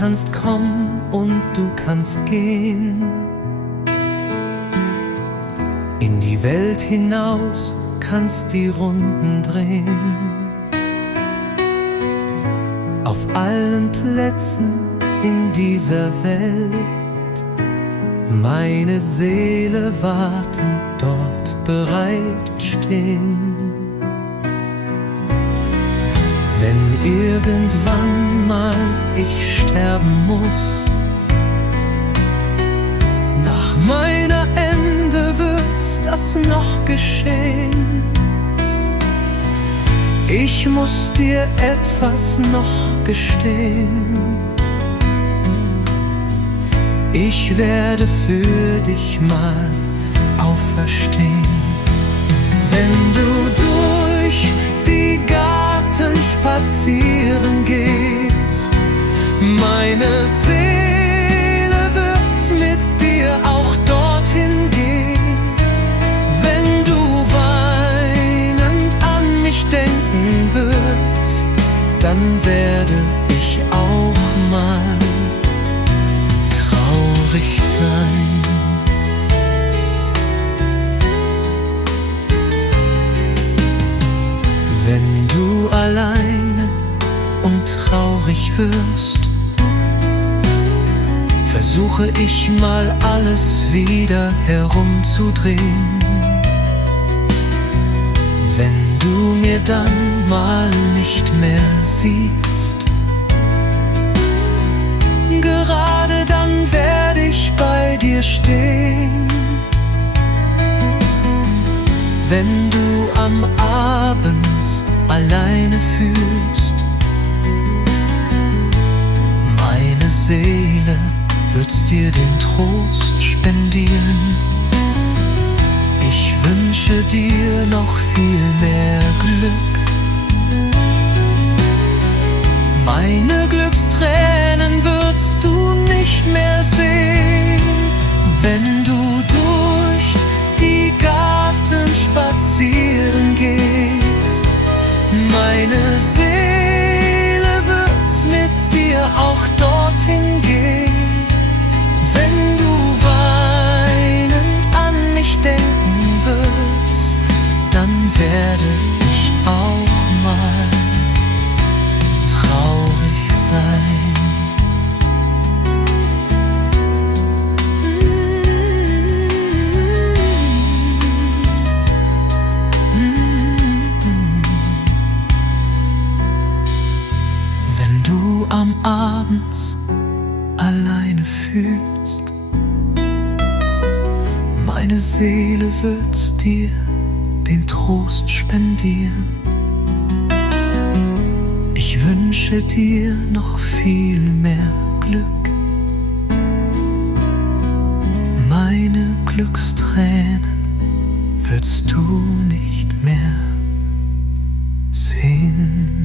kannst kommen und du kannst gehen. In die Welt hinaus kannst die Runden drehen. Auf allen Plätzen in dieser Welt, meine Seele warten, dort bereit stehen. Wenn irgendwann mal ich sterben muss, nach meiner Ende wird das noch geschehen. Ich muss dir etwas noch gestehen. Ich werde für dich mal auferstehen. Wenn du durch die Garten spazieren gehst, meine Seele wird mit dir auch dorthin gehen. Wenn du weinend an mich denken wirst, dann werde ich auch mal traurig sein. Wenn du alleine und traurig wirst, versuche ich mal alles wieder herumzudrehen. Wenn du mir dann mal nicht mehr siehst, gerade dann werde ich bei dir stehen. Wenn du am Abend alleine fühlst, meine Seele wird's dir den Trost spendieren. Ich wünsche dir noch viel mehr Glück. Meine Glückstränen wirst du nicht mehr sehen, wenn du durch die Garten spazieren gehst. Meine Seele wird mit dir auch dorthin gehen. Wenn du weinend an mich denken wirst, dann werde ich auch mal traurig sein. Wenn du am Abend alleine fühlst, meine Seele wird's dir den Trost spendieren. Ich wünsche dir noch viel mehr Glück. Meine Glückstränen wirst du nicht mehr sehen.